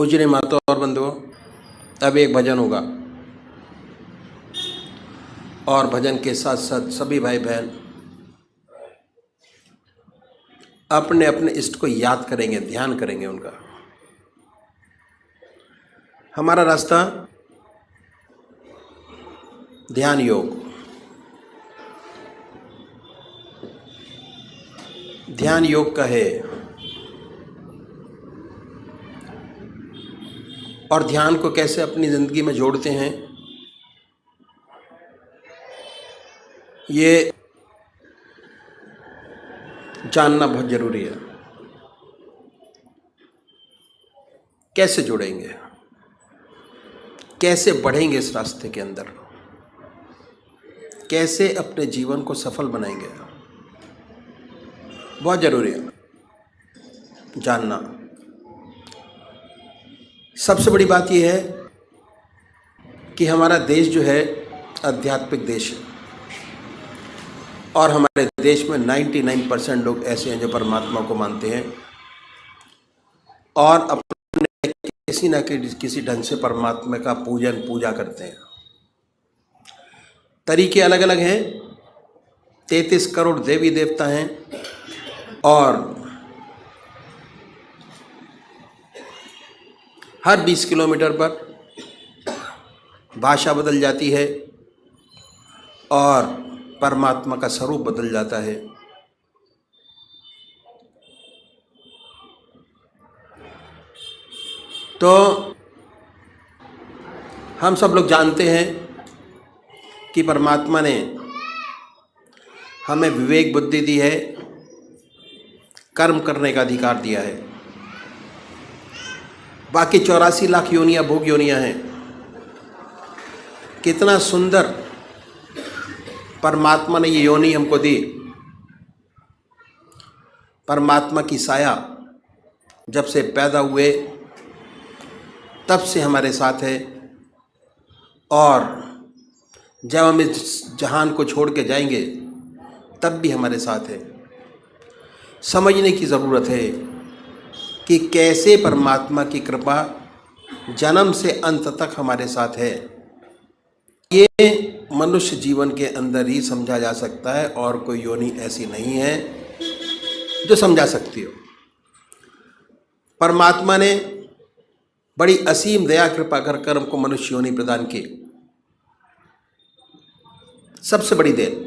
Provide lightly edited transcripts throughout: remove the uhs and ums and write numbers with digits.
पूजनीय माता और बंधुओं, अब एक भजन होगा और भजन के साथ साथ सभी भाई बहन अपने अपने इष्ट को याद करेंगे, ध्यान करेंगे उनका। हमारा रास्ता ध्यान योग, ध्यान योग का है और ध्यान को कैसे अपनी ज़िंदगी में जोड़ते हैं ये जानना बहुत ज़रूरी है। कैसे जुड़ेंगे, कैसे बढ़ेंगे इस रास्ते के अंदर, कैसे अपने जीवन को सफल बनाएंगे, बहुत ज़रूरी है जानना। सबसे बड़ी बात यह है कि हमारा देश जो है आध्यात्मिक देश है और हमारे देश में 99% लोग ऐसे हैं जो परमात्मा को मानते हैं और अपने किसी न किसी ढंग से परमात्मा का पूजा करते हैं। तरीके अलग अलग हैं, 33 करोड़ देवी देवता हैं और हर 20 किलोमीटर पर भाषा बदल जाती है और परमात्मा का स्वरूप बदल जाता है। तो हम सब लोग जानते हैं कि परमात्मा ने हमें विवेक बुद्धि दी है, कर्म करने का अधिकार दिया है। बाकी 84 लाख योनियाँ भोग योनियाँ हैं। कितना सुंदर परमात्मा ने ये योनि हमको दी। परमात्मा की साया जब से पैदा हुए तब से हमारे साथ है और जब हम इस जहान को छोड़ के जाएंगे तब भी हमारे साथ है। समझने की ज़रूरत है कि कैसे परमात्मा की कृपा जन्म से अंत तक हमारे साथ है। ये मनुष्य जीवन के अंदर ही समझा जा सकता है और कोई योनि ऐसी नहीं है जो समझा सकती हो। परमात्मा ने बड़ी असीम दया कृपा कर हमको मनुष्य योनि प्रदान की। सबसे बड़ी देन।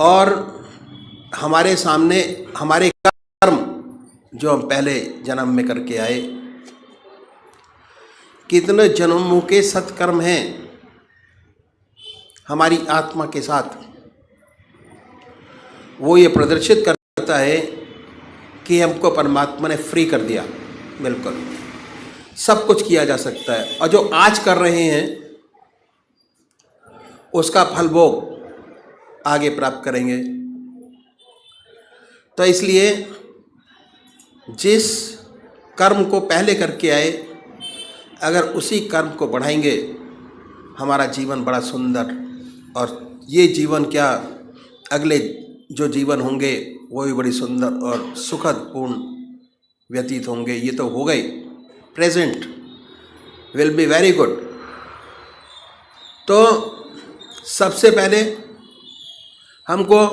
और हमारे सामने हमारे कर्म जो हम पहले जन्म में करके आए, कितने जन्मों के सत्कर्म हैं हमारी आत्मा के साथ, वो ये प्रदर्शित करता है कि हमको परमात्मा ने फ्री कर दिया। बिल्कुल सब कुछ किया जा सकता है और जो आज कर रहे हैं उसका फल भोग आगे प्राप्त करेंगे। तो इसलिए जिस कर्म को पहले करके आए, अगर उसी कर्म को बढ़ाएंगे हमारा जीवन बड़ा सुंदर, और ये जीवन क्या अगले जो जीवन होंगे वो भी बड़ी सुंदर और सुखद पूर्ण व्यतीत होंगे। ये तो हो गई, present will be very good. तो सबसे पहले हमको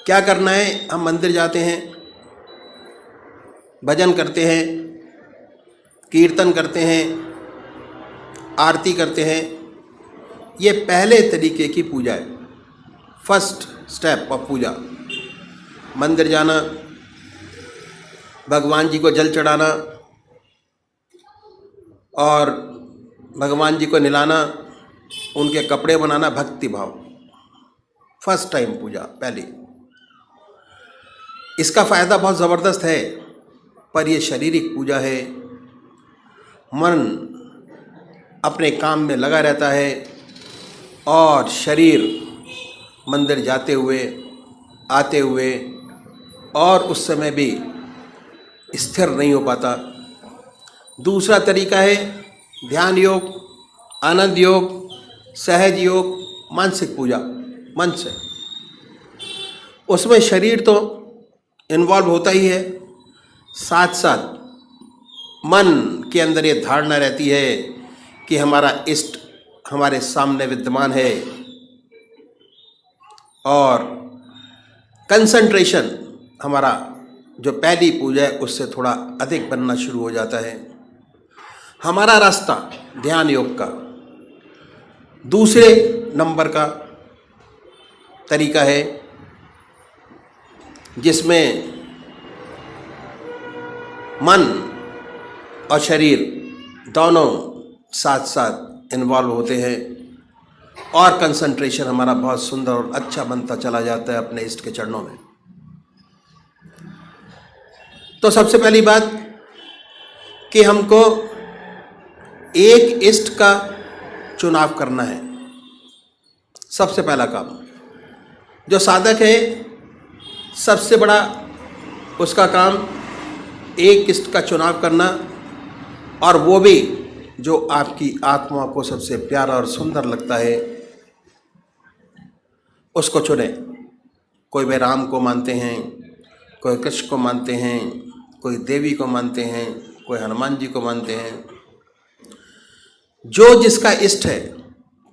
क्या करना है, हम मंदिर जाते हैं, भजन करते हैं, कीर्तन करते हैं, आरती करते हैं। ये पहले तरीके की पूजा है, फर्स्ट स्टेप ऑफ पूजा। मंदिर जाना, भगवान जी को जल चढ़ाना और भगवान जी को नहलाना, उनके कपड़े बनाना, भक्ति भाव, फर्स्ट टाइम पूजा पहली। इसका फ़ायदा बहुत ज़बरदस्त है, पर यह शारीरिक पूजा है। मन अपने काम में लगा रहता है और शरीर मंदिर जाते हुए आते हुए और उस समय भी स्थिर नहीं हो पाता। दूसरा तरीका है ध्यान योग, आनंद योग, सहज योग, मानसिक पूजा, मन से। उसमें शरीर तो इन्वॉल्व होता ही है, साथ साथ मन के अंदर ये धारणा रहती है कि हमारा इष्ट हमारे सामने विद्यमान है, और कंसंट्रेशन हमारा जो पहली पूजा है उससे थोड़ा अधिक बनना शुरू हो जाता है। हमारा रास्ता ध्यान योग का दूसरे नंबर का तरीका है, जिसमें मन और शरीर दोनों साथ साथ इन्वॉल्व होते हैं, और कंसंट्रेशन हमारा बहुत सुंदर और अच्छा बनता चला जाता है अपने इष्ट के चरणों में। तो सबसे पहली बात कि हमको एक इष्ट का चुनाव करना है। सबसे पहला काम जो साधक है, सबसे बड़ा उसका काम एक इष्ट का चुनाव करना, और वो भी जो आपकी आत्मा को सबसे प्यारा और सुंदर लगता है उसको चुने। कोई वे राम को मानते हैं, कोई कृष्ण को मानते हैं, कोई देवी को मानते हैं, कोई हनुमान जी को मानते हैं। जो जिसका इष्ट है,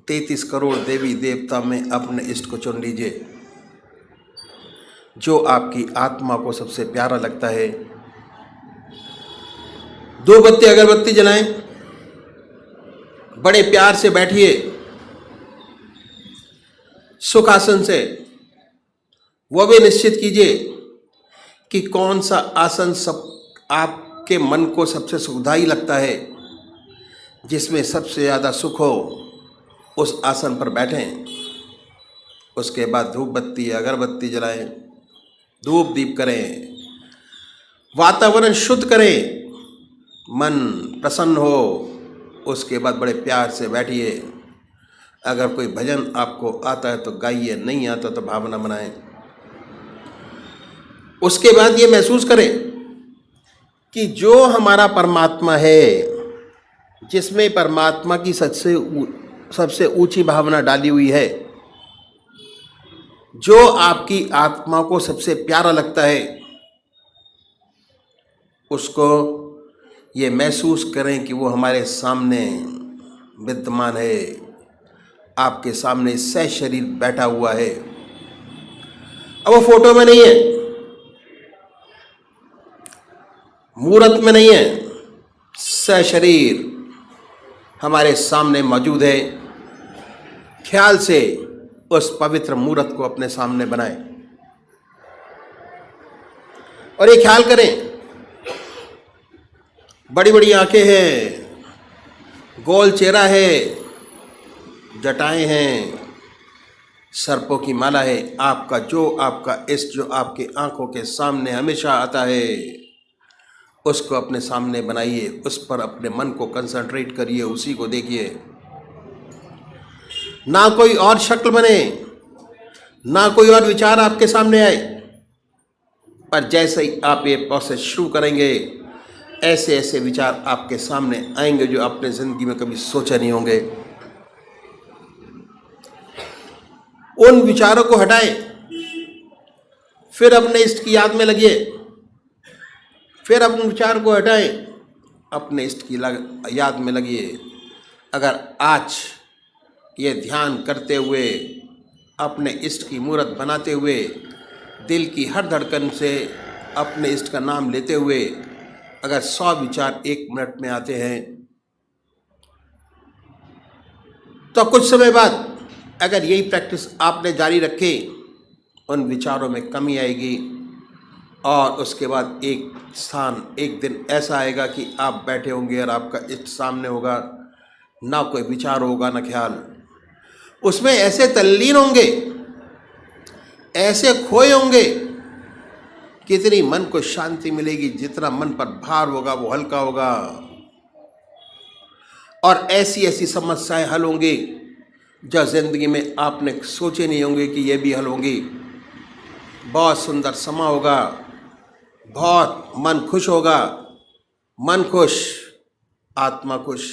33 करोड़ देवी देवता में अपने इष्ट को चुन लीजिए, जो आपकी आत्मा को सबसे प्यारा लगता है। 2 बत्ती अगरबत्ती जलाएं, बड़े प्यार से बैठिए सुखासन से। वो भी निश्चित कीजिए कि कौन सा आसन सब आपके मन को सबसे सुखदायी लगता है, जिसमें सबसे ज़्यादा सुख हो, उस आसन पर बैठें। उसके बाद धूप बत्ती अगरबत्ती जलाएं, धूप दीप करें, वातावरण शुद्ध करें, मन प्रसन्न हो। उसके बाद बड़े प्यार से बैठिए। अगर कोई भजन आपको आता है तो गाइए, नहीं आता तो भावना बनाएं। उसके बाद ये महसूस करें कि जो हमारा परमात्मा है, जिसमें परमात्मा की सबसे ऊंची भावना डाली हुई है, जो आपकी आत्मा को सबसे प्यारा लगता है, उसको ये महसूस करें कि वो हमारे सामने विद्यमान है, आपके सामने सह शरीर बैठा हुआ है। अब वो फोटो में नहीं है, मूर्त में नहीं है, सह शरीर हमारे सामने मौजूद है। ख्याल से उस पवित्र मूर्त को अपने सामने बनाएं और ये ख्याल करें, बड़ी बड़ी आंखें हैं, गोल चेहरा है, जटाएं हैं, सर्पों की माला है। आपका इष्ट जो आपके आंखों के सामने हमेशा आता है, उसको अपने सामने बनाइए, उस पर अपने मन को कंसंट्रेट करिए, उसी को देखिए। ना कोई और शक्ल बने, ना कोई और विचार आपके सामने आए, पर जैसे ही आप ये प्रोसेस शुरू करेंगे, ऐसे ऐसे विचार आपके सामने आएंगे जो आपने जिंदगी में कभी सोचा नहीं होंगे। उन विचारों को हटाएं, फिर अपने इष्ट की याद में लगिए। फिर अपने विचार को हटाएं, अपने इष्ट की याद में लगिए। अगर आज ये ध्यान करते हुए, अपने इष्ट की मूर्त बनाते हुए, दिल की हर धड़कन से अपने इष्ट का नाम लेते हुए अगर 100 विचार 1 मिनट में आते हैं, तो कुछ समय बाद अगर यही प्रैक्टिस आपने जारी रखी, उन विचारों में कमी आएगी, और उसके बाद एक दिन ऐसा आएगा कि आप बैठे होंगे और आपका इष्ट सामने होगा, ना कोई विचार होगा ना ख्याल। उसमें ऐसे तल्लीन होंगे, ऐसे खोए होंगे, कितनी मन को शांति मिलेगी। जितना मन पर भार होगा वो हल्का होगा, और ऐसी ऐसी समस्याएं हल होंगी जो जिंदगी में आपने सोचे नहीं होंगे कि ये भी हल होंगी। बहुत सुंदर समा होगा, बहुत मन खुश होगा। मन खुश, आत्मा खुश,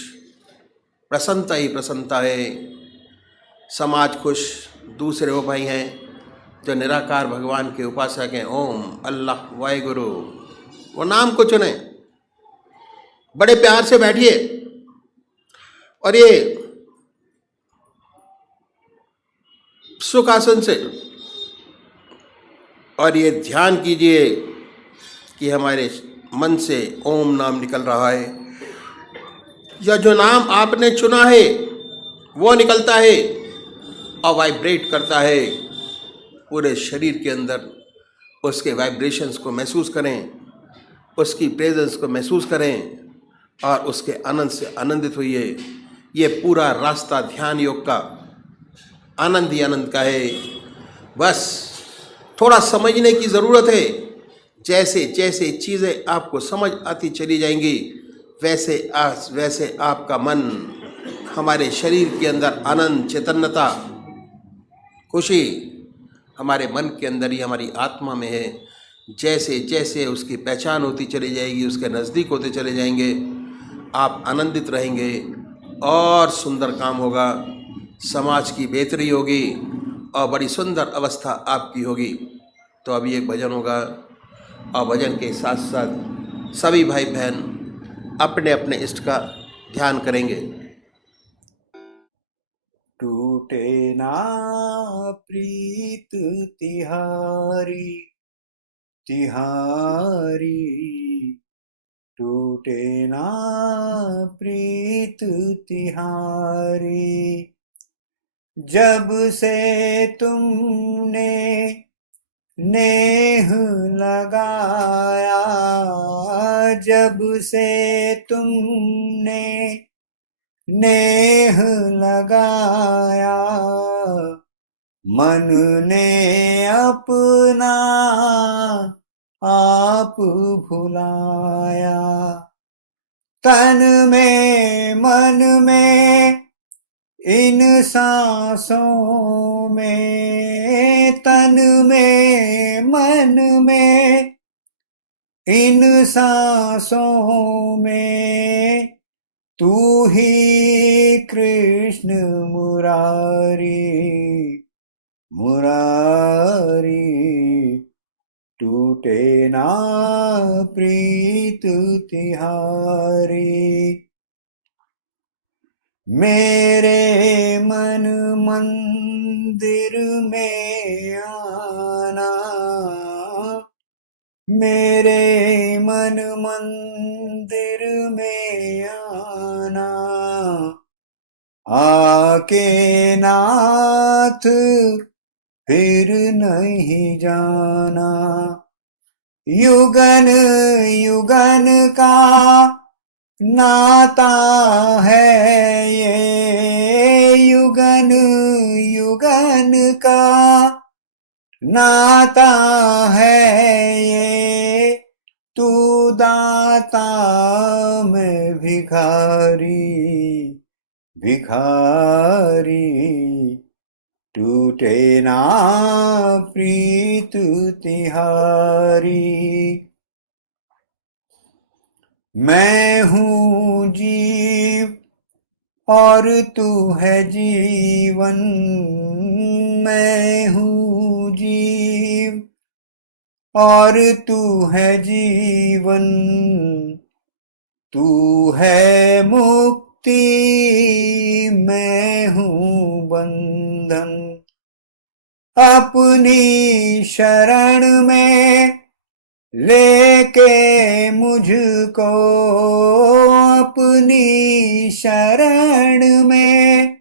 प्रसन्नता ही प्रसन्नता है। समाज खुश, दूसरे वो भाई हैं, जो निराकार भगवान के उपासक हैं, ओम, अल्लाह, वाहिगुरु, वो नाम को चुने, बड़े प्यार से बैठिए और ये सुखासन से और ये ध्यान कीजिए कि हमारे मन से ओम नाम निकल रहा है, या जो नाम आपने चुना है वो निकलता है और वाइब्रेट करता है पूरे शरीर के अंदर। उसके वाइब्रेशंस को महसूस करें, उसकी प्रेजेंस को महसूस करें और उसके आनंद से आनंदित होइए। ये पूरा रास्ता ध्यान योग का आनंद ही आनंद का है। बस थोड़ा समझने की ज़रूरत है। जैसे जैसे चीज़ें आपको समझ आती चली जाएंगी, वैसे आपका मन, हमारे शरीर के अंदर आनंद, चैतन्यता, खुशी हमारे मन के अंदर ही, हमारी आत्मा में है। जैसे जैसे उसकी पहचान होती चली जाएगी, उसके नज़दीक होते चले जाएंगे, आप आनंदित रहेंगे और सुंदर काम होगा, समाज की बेहतरी होगी और बड़ी सुंदर अवस्था आपकी होगी। तो अभी एक भजन होगा और भजन के साथ साथ सभी भाई बहन अपने अपने इष्ट का ध्यान करेंगे। टूटे ना प्रीत तिहारी तिहारी, टूटे ना प्रीत तिहारी, जब से तुमने नेह लगाया, जब से तुमने नेह लगाया, मन ने अपना आप भुलाया। तन में मन में इन सांसों में, तन में मन में इन सांसों में, तू ही कृष्ण मुरारी मुरारी, टूटे ना प्रीत तिहारी। मेरे मन मंदिर में आना, मेरे मन मंदिर में आना, आके नाथ फिर नहीं जाना। युगन युगन का नाता है ये, युगन युगन का नाता है ये, तू दाता मैं भिखारी भिखारी, टूटे ना प्रीत तिहारी। मैं हूँ जीव और तू है जीवन, मैं हूँ जीव और तू है जीवन, तू है मुक्ति मैं हूँ बंधन। अपनी शरण में लेके मुझको, अपनी शरण में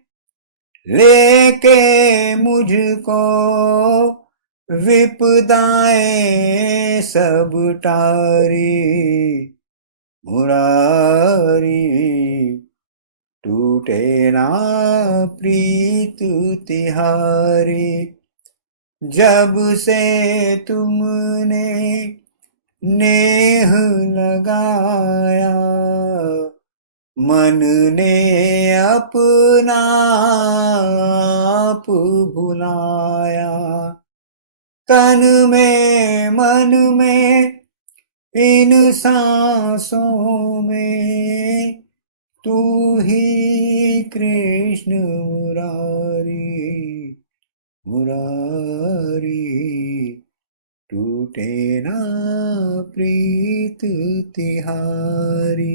लेके मुझको, विपदाएं सब टारी मुरारी, टूटे ना प्रीत तिहारी। जब से तुमने नेह लगाया, मन ने अपना आप भुलाया। तन में मन में इन सांसों में, तू ही कृष्ण मुरारी मुरारी, टूटे ना प्रीत तिहारी।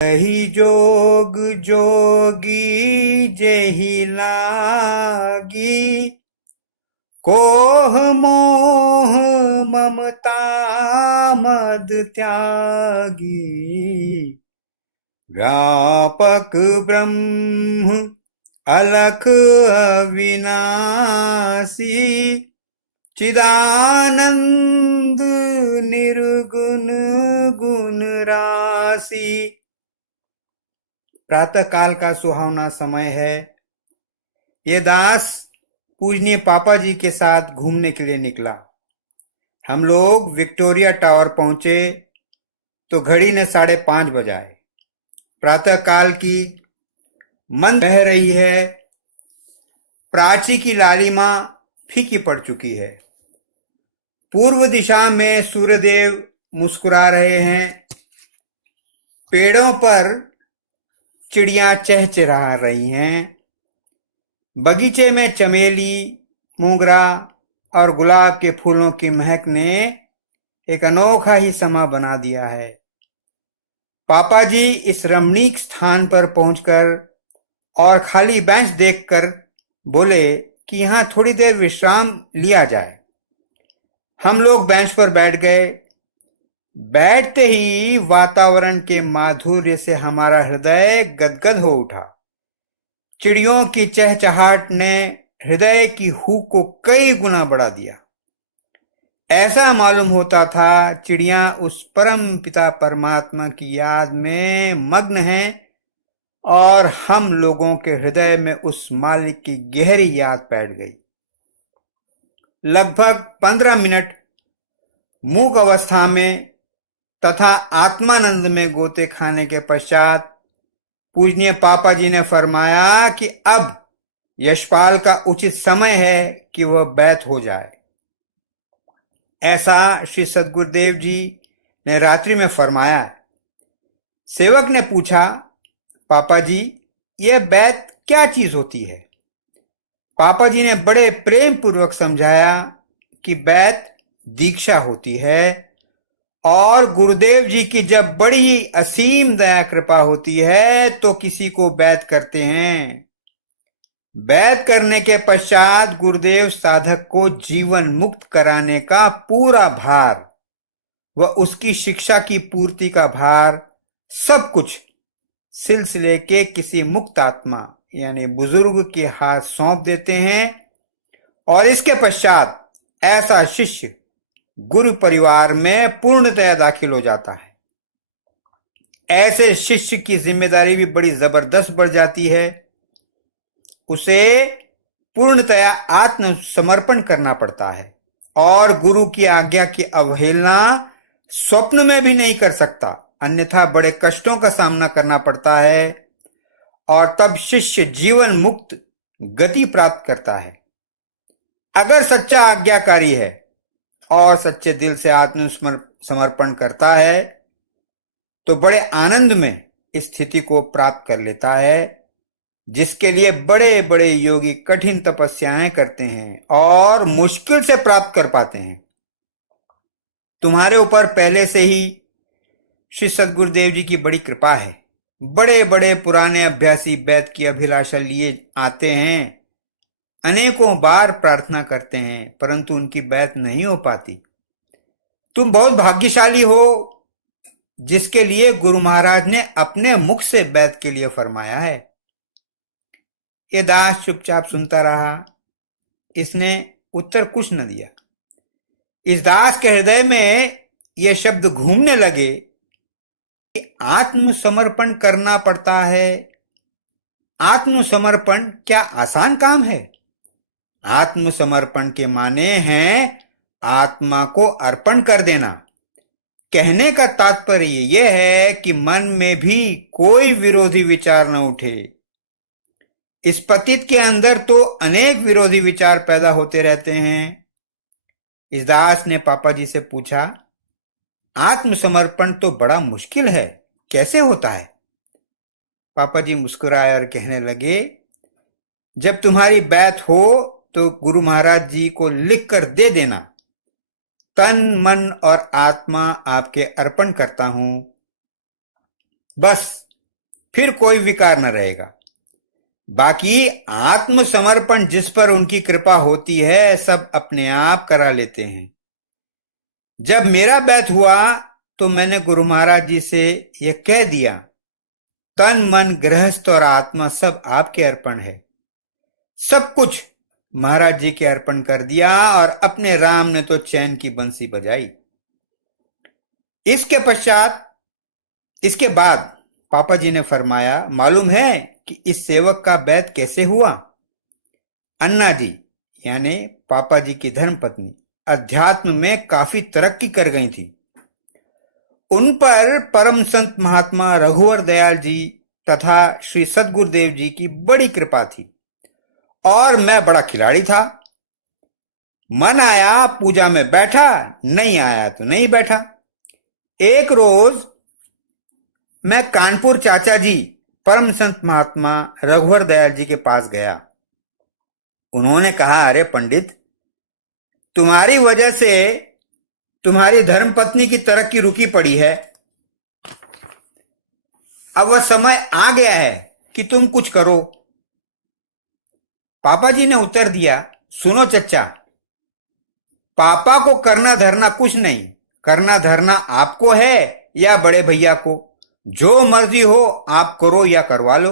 ही जोग जोगी जेहि लागी, कोह मोह ममता मद त्यागी, व्यापक ब्रह्म अलख अविनाशी, चिदानंद निर्गुण गुण राशि। प्रातः काल का सुहावना समय है। ये दास पूजनीय पापा जी के साथ घूमने के लिए निकला। हम लोग विक्टोरिया टावर पहुंचे तो घड़ी ने 5:30 बजाए। प्रातः काल की मंद बह रही है। प्राची की लालिमा फीकी पड़ चुकी है। पूर्व दिशा में सूर्यदेव मुस्कुरा रहे हैं। पेड़ों पर चिड़ियां चहचहा रही हैं। बगीचे में चमेली, मोगरा और गुलाब के फूलों की महक ने एक अनोखा ही समा बना दिया है। पापा जी इस रमणीक स्थान पर पहुंचकर और खाली बेंच देखकर बोले कि यहाँ थोड़ी देर विश्राम लिया जाए। हम लोग बेंच पर बैठ गए। बैठते ही वातावरण के माधुर्य से हमारा हृदय गदगद हो उठा। चिड़ियों की चहचहाट ने हृदय की हूक को कई गुना बढ़ा दिया। ऐसा मालूम होता था चिड़ियां उस परम पिता परमात्मा की याद में मग्न हैं और हम लोगों के हृदय में उस मालिक की गहरी याद बैठ गई। लगभग 15 मिनट मूक अवस्था में तथा आत्मानंद में गोते खाने के पश्चात पूजनीय पापा जी ने फरमाया कि अब यशपाल का उचित समय है कि वह बैत हो जाए। ऐसा श्री सद्गुरुदेव जी ने रात्रि में फरमाया। सेवक ने पूछा, पापा जी यह बैत क्या चीज होती है? पापा जी ने बड़े प्रेम पूर्वक समझाया कि बैत दीक्षा होती है और गुरुदेव जी की जब बड़ी असीम दया कृपा होती है तो किसी को बैत करते हैं। बैत करने के पश्चात गुरुदेव साधक को जीवन मुक्त कराने का पूरा भार व उसकी शिक्षा की पूर्ति का भार सब कुछ सिलसिले के किसी मुक्त आत्मा यानी बुजुर्ग के हाथ सौंप देते हैं और इसके पश्चात ऐसा शिष्य गुरु परिवार में पूर्णतया दाखिल हो जाता है। ऐसे शिष्य की जिम्मेदारी भी बड़ी जबरदस्त बढ़ जाती है। उसे पूर्णतया आत्म समर्पण करना पड़ता है और गुरु की आज्ञा की अवहेलना स्वप्न में भी नहीं कर सकता, अन्यथा बड़े कष्टों का सामना करना पड़ता है और तब शिष्य जीवन मुक्त गति प्राप्त करता है। अगर सच्चा आज्ञाकारी है और सच्चे दिल से आत्म समर्पण करता है तो बड़े आनंद में इस स्थिति को प्राप्त कर लेता है, जिसके लिए बड़े बड़े योगी कठिन तपस्याएं करते हैं और मुश्किल से प्राप्त कर पाते हैं। तुम्हारे ऊपर पहले से ही श्री सद्गुरुदेव जी की बड़ी कृपा है। बड़े बड़े पुराने अभ्यासी बैत की अभिलाषा लिए आते हैं, अनेकों बार प्रार्थना करते हैं, परंतु उनकी बैत नहीं हो पाती। तुम बहुत भाग्यशाली हो जिसके लिए गुरु महाराज ने अपने मुख से बैत के लिए फरमाया है। ये दास चुपचाप सुनता रहा। इसने उत्तर कुछ न दिया। इस दास के हृदय में ये शब्द घूमने लगे कि आत्मसमर्पण करना पड़ता है। आत्मसमर्पण क्या आसान काम है? आत्मसमर्पण के माने हैं आत्मा को अर्पण कर देना। कहने का तात्पर्य यह है कि मन में भी कोई विरोधी विचार न उठे। इस पतित के अंदर तो अनेक विरोधी विचार पैदा होते रहते हैं। इस दास ने पापा जी से पूछा, आत्मसमर्पण तो बड़ा मुश्किल है, कैसे होता है? पापा जी मुस्कुराए और कहने लगे, जब तुम्हारी बैत हो तो गुरु महाराज जी को लिख कर दे देना, तन मन और आत्मा आपके अर्पण करता हूं। बस फिर कोई विकार न रहेगा। बाकी आत्मसमर्पण जिस पर उनकी कृपा होती है सब अपने आप करा लेते हैं। जब मेरा बैत हुआ तो मैंने गुरु महाराज जी से यह कह दिया, तन मन गृहस्थ और आत्मा सब आपके अर्पण है। सब कुछ महाराज जी के अर्पण कर दिया और अपने राम ने तो चैन की बंसी बजाई। इसके बाद पापा जी ने फरमाया, मालूम है कि इस सेवक का बैत कैसे हुआ? अन्ना जी यानी पापा जी की धर्मपत्नी अध्यात्म में काफी तरक्की कर गई थी। उन पर परम संत महात्मा रघुवर दयाल जी तथा श्री सद्गुरुदेव जी की बड़ी कृपा थी और मैं बड़ा खिलाड़ी था। मन आया पूजा में बैठा, नहीं आया तो नहीं बैठा। एक रोज मैं कानपुर चाचा जी परम संत महात्मा रघुवर दयाल जी के पास गया। उन्होंने कहा, अरे पंडित, तुम्हारी वजह से तुम्हारी धर्मपत्नी की तरक्की रुकी पड़ी है। अब वह समय आ गया है कि तुम कुछ करो। पापा जी ने उत्तर दिया, सुनो चच्चा, पापा को करना धरना कुछ नहीं, करना धरना आपको है या बड़े भैया को। जो मर्जी हो आप करो या करवा लो।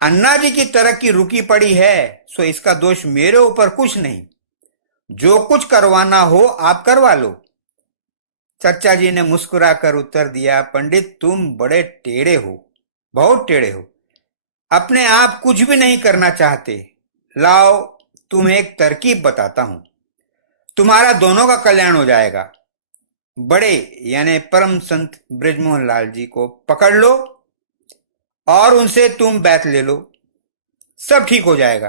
अन्ना जी की तरक्की रुकी पड़ी है सो इसका दोष मेरे ऊपर कुछ नहीं। जो कुछ करवाना हो आप करवा लो। चच्चा जी ने मुस्कुराकर उत्तर दिया, पंडित तुम बड़े टेढ़े हो, बहुत टेढ़े हो। अपने आप कुछ भी नहीं करना चाहते। लाओ तुम्हें एक तरकीब बताता हूं, तुम्हारा दोनों का कल्याण हो जाएगा। बड़े यानी परम संत ब्रजमोहन लाल जी को पकड़ लो और उनसे तुम बैत ले लो, सब ठीक हो जाएगा।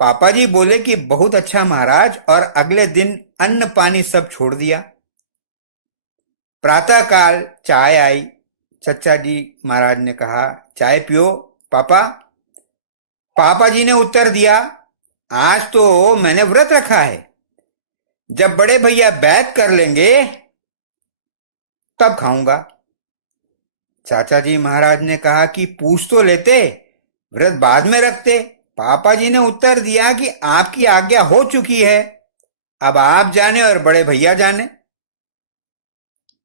पापा जी बोले कि बहुत अच्छा महाराज, और अगले दिन अन्न पानी सब छोड़ दिया। प्रातःकाल चाय आई। चच्चा जी महाराज ने कहा, चाय पियो पापा। पापा जी ने उत्तर दिया, आज तो मैंने व्रत रखा है, जब बड़े भैया बैत कर लेंगे तब खाऊंगा। चाचा जी महाराज ने कहा कि पूछ तो लेते, व्रत बाद में रखते। पापा जी ने उत्तर दिया कि आपकी आज्ञा हो चुकी है, अब आप जाने और बड़े भैया जाने।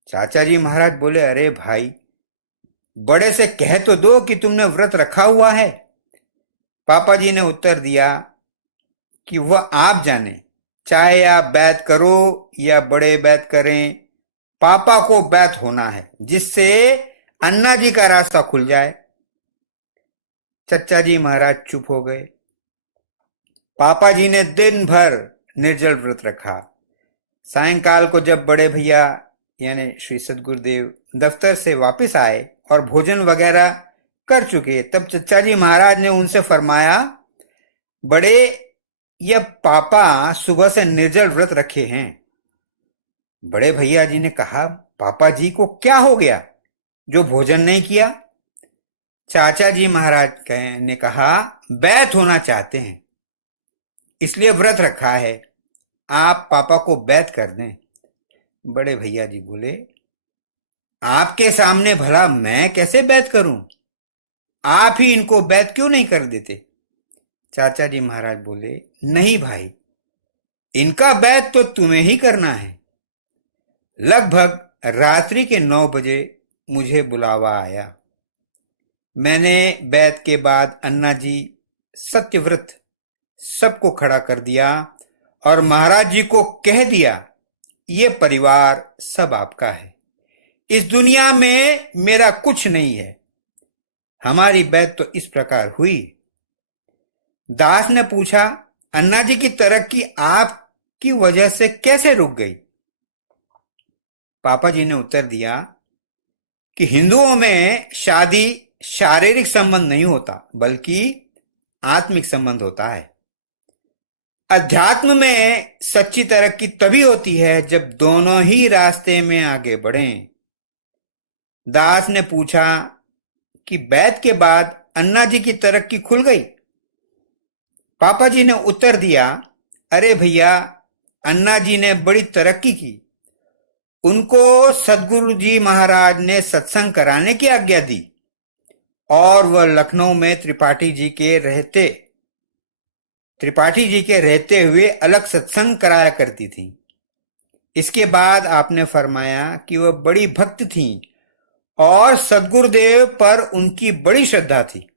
चाचा जी महाराज बोले, अरे भाई, बड़े से कह तो दो कि तुमने व्रत रखा हुआ है। पापा जी ने उत्तर दिया कि वह आप जाने, चाहे आप बैत करो या बड़े बैत करें, पापा को बैत होना है, जिससे अन्ना जी का रास्ता खुल जाए। चच्चा जी महाराज चुप हो गए। पापा जी ने दिन भर निर्जल व्रत रखा। सायंकाल को जब बड़े भैया यानी श्री सद्गुरुदेव दफ्तर से वापस आए और भोजन वगैरह कर चुके, तब चच्चा जी महाराज ने उनसे फरमाया, बड़े, यह पापा सुबह से निर्जल व्रत रखे हैं। बड़े भैया जी ने कहा, पापा जी को क्या हो गया जो भोजन नहीं किया? चाचा जी महाराज ने कहा, बैत होना चाहते हैं इसलिए व्रत रखा है, आप पापा को बैत कर दें। बड़े भैया जी बोले, आपके सामने भला मैं कैसे बैत करूं? आप ही इनको बैत क्यों नहीं कर देते? चाचा जी महाराज बोले, नहीं भाई, इनका बैत तो तुम्हें ही करना है। लगभग रात्रि के 9 बजे मुझे बुलावा आया। मैंने बैत के बाद अन्ना जी सत्यव्रत सबको खड़ा कर दिया और महाराज जी को कह दिया, ये परिवार सब आपका है, इस दुनिया में मेरा कुछ नहीं है। हमारी बैत तो इस प्रकार हुई। दास ने पूछा, अन्ना जी की तरक्की आपकी वजह से कैसे रुक गई? पापा जी ने उत्तर दिया कि हिंदुओं में शादी शारीरिक संबंध नहीं होता, बल्कि आत्मिक संबंध होता है। अध्यात्म में सच्ची तरक्की तभी होती है जब दोनों ही रास्ते में आगे बढ़ें। दास ने पूछा कि बैत के बाद अन्ना जी की तरक्की खुल गई? पापा जी ने उत्तर दिया, अरे भैया, अन्ना जी ने बड़ी तरक्की की। उनको सद्गुरु जी महाराज ने सत्संग कराने की आज्ञा दी और वह लखनऊ में त्रिपाठी जी के रहते हुए अलग सत्संग कराया करती थी। इसके बाद आपने फरमाया कि वह बड़ी भक्त थीं और सद्गुरुदेव पर उनकी बड़ी श्रद्धा थी।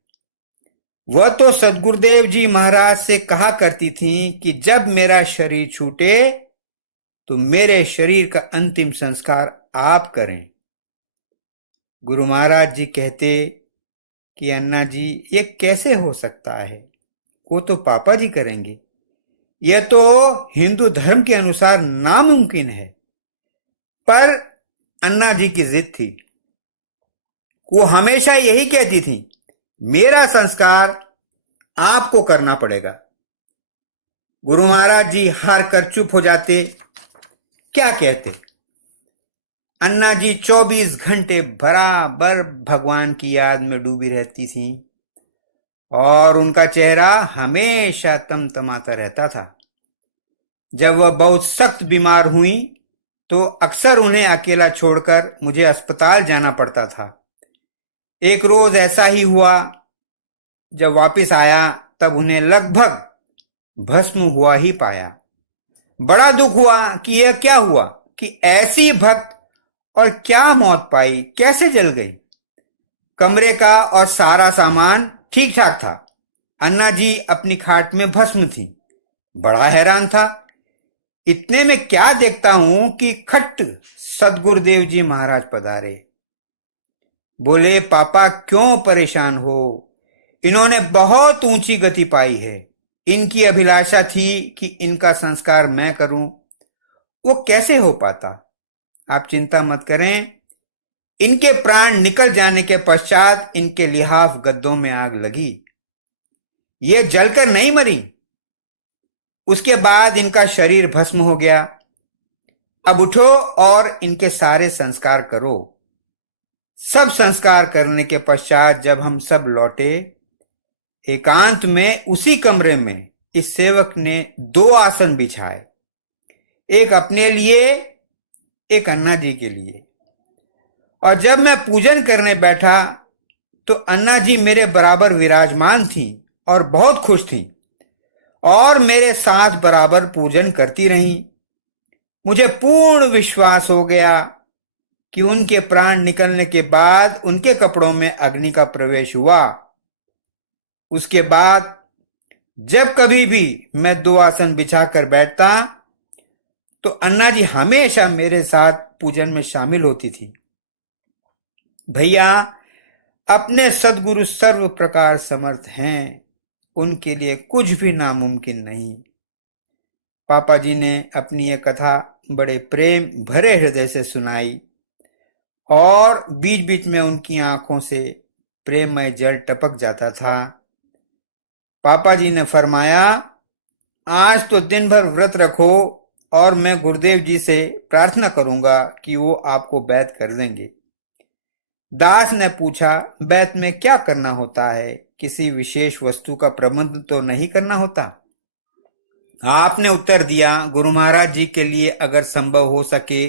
वह तो सद्गुरुदेव जी महाराज से कहा करती थीं कि जब मेरा शरीर छूटे तो मेरे शरीर का अंतिम संस्कार आप करें। गुरु महाराज जी कहते कि अन्ना जी, ये कैसे हो सकता है, वो तो पापा जी करेंगे, यह तो हिंदू धर्म के अनुसार नामुमकिन है। पर अन्ना जी की जिद थी। वो हमेशा यही कहती थी, मेरा संस्कार आपको करना पड़ेगा। गुरु महाराज जी हार कर चुप हो जाते। क्या कहते? अन्ना जी 24 घंटे बराबर भगवान की याद में डूबी रहती थी और उनका चेहरा हमेशा तमतमाता रहता था। जब वह बहुत सख्त बीमार हुई तो अक्सर उन्हें अकेला छोड़कर मुझे अस्पताल जाना पड़ता था। एक रोज ऐसा ही हुआ। जब वापस आया तब उन्हें लगभग भस्म हुआ ही पाया। बड़ा दुख हुआ कि यह क्या हुआ कि ऐसी भक्त और क्या मौत पाई, कैसे जल गई। कमरे का और सारा सामान ठीक ठाक था। अन्ना जी अपनी खाट में भस्म थी। बड़ा हैरान था। इतने में क्या देखता हूं कि खट्ट सद्गुरुदेव जी महाराज पधारे। बोले, पापा क्यों परेशान हो, इन्होंने बहुत ऊंची गति पाई है। इनकी अभिलाषा थी कि इनका संस्कार मैं करूं, वो कैसे हो पाता। आप चिंता मत करें। इनके प्राण निकल जाने के पश्चात इनके लिहाफ गद्दों में आग लगी, ये जलकर नहीं मरी। उसके बाद इनका शरीर भस्म हो गया। अब उठो और इनके सारे संस्कार करो। सब संस्कार करने के पश्चात जब हम सब लौटे, एकांत में उसी कमरे में इस सेवक ने 2 आसन बिछाए, एक अपने लिए, एक अन्ना जी के लिए। और जब मैं पूजन करने बैठा तो अन्ना जी मेरे बराबर विराजमान थी और बहुत खुश थी और मेरे साथ बराबर पूजन करती रहीं। मुझे पूर्ण विश्वास हो गया कि उनके प्राण निकलने के बाद उनके कपड़ों में अग्नि का प्रवेश हुआ। उसके बाद जब कभी भी मैं 2 आसन बिछाकर बैठता तो अन्ना जी हमेशा मेरे साथ पूजन में शामिल होती थी। भैया, अपने सद्गुरु सर्व प्रकार समर्थ हैं, उनके लिए कुछ भी नामुमकिन नहीं। पापा जी ने अपनी यह कथा बड़े प्रेम भरे हृदय से सुनाई और बीच बीच में उनकी आंखों से प्रेममय जल टपक जाता था। पापा जी ने फरमाया, आज तो दिन भर व्रत रखो और मैं गुरुदेव जी से प्रार्थना करूंगा कि वो आपको बैत कर देंगे। दास ने पूछा, बैत में क्या करना होता है? किसी विशेष वस्तु का प्रबंध तो नहीं करना होता? आपने उत्तर दिया, गुरु महाराज जी के लिए अगर संभव हो सके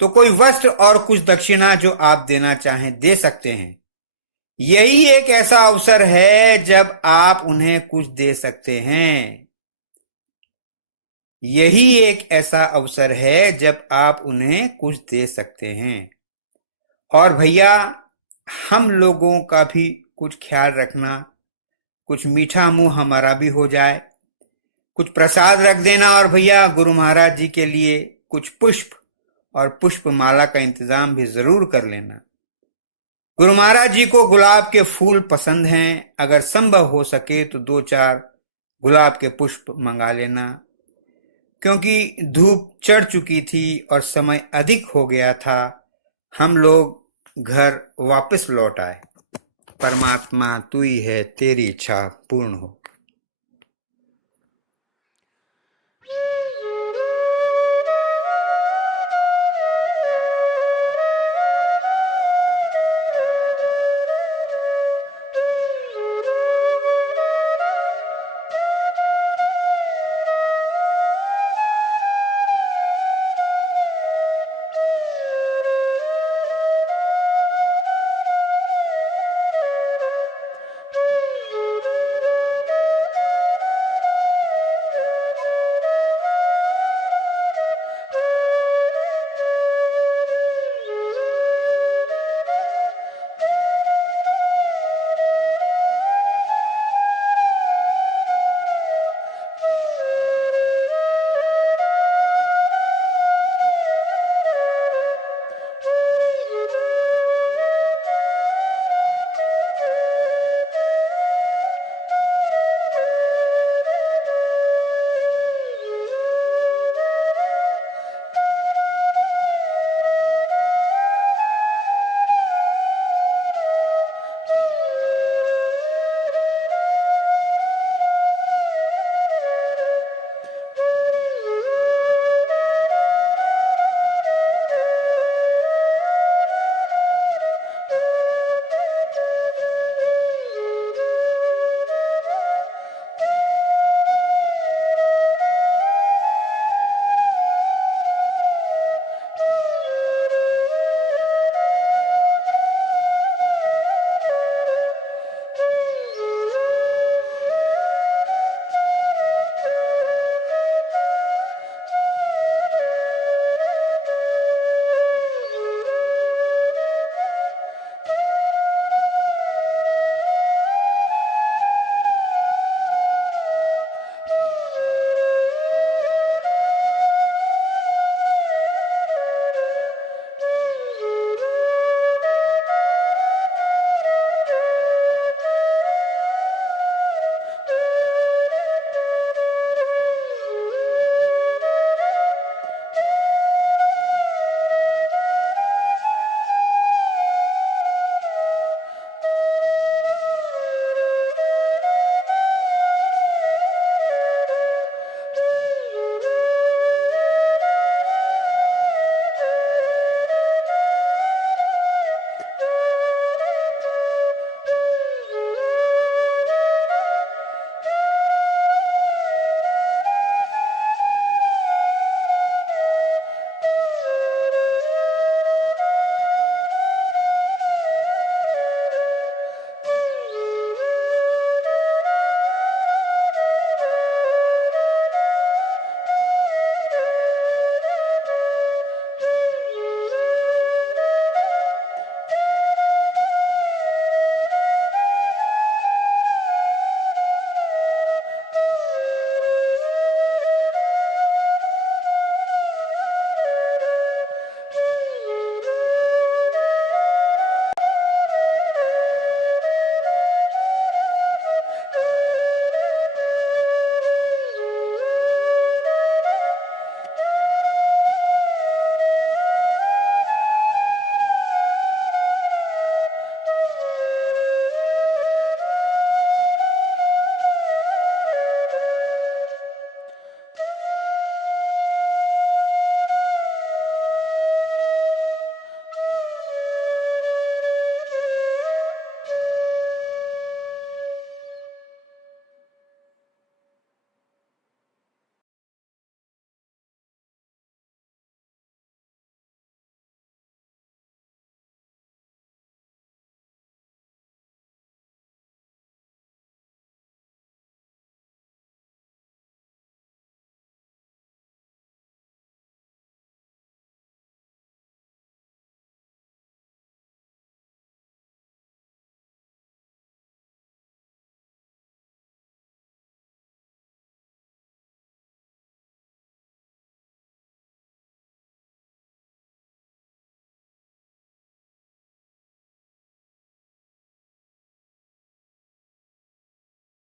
तो कोई वस्त्र और कुछ दक्षिणा जो आप देना चाहें दे सकते हैं। यही एक ऐसा अवसर है जब आप उन्हें कुछ दे सकते हैं। यही एक ऐसा अवसर है जब आप उन्हें कुछ दे सकते हैं। और भैया, हम लोगों का भी कुछ ख्याल रखना, कुछ मीठा मुंह हमारा भी हो जाए, कुछ प्रसाद रख देना। और भैया, गुरु महाराज जी के लिए कुछ पुष्प और पुष्प माला का इंतजाम भी जरूर कर लेना। गुरु महाराज जी को गुलाब के फूल पसंद हैं। अगर संभव हो सके तो 2-4 गुलाब के पुष्प मंगा लेना, क्योंकि धूप चढ़ चुकी थी और समय अधिक हो गया था। हम लोग घर वापस लौट आए। परमात्मा तू ही है, तेरी इच्छा पूर्ण हो।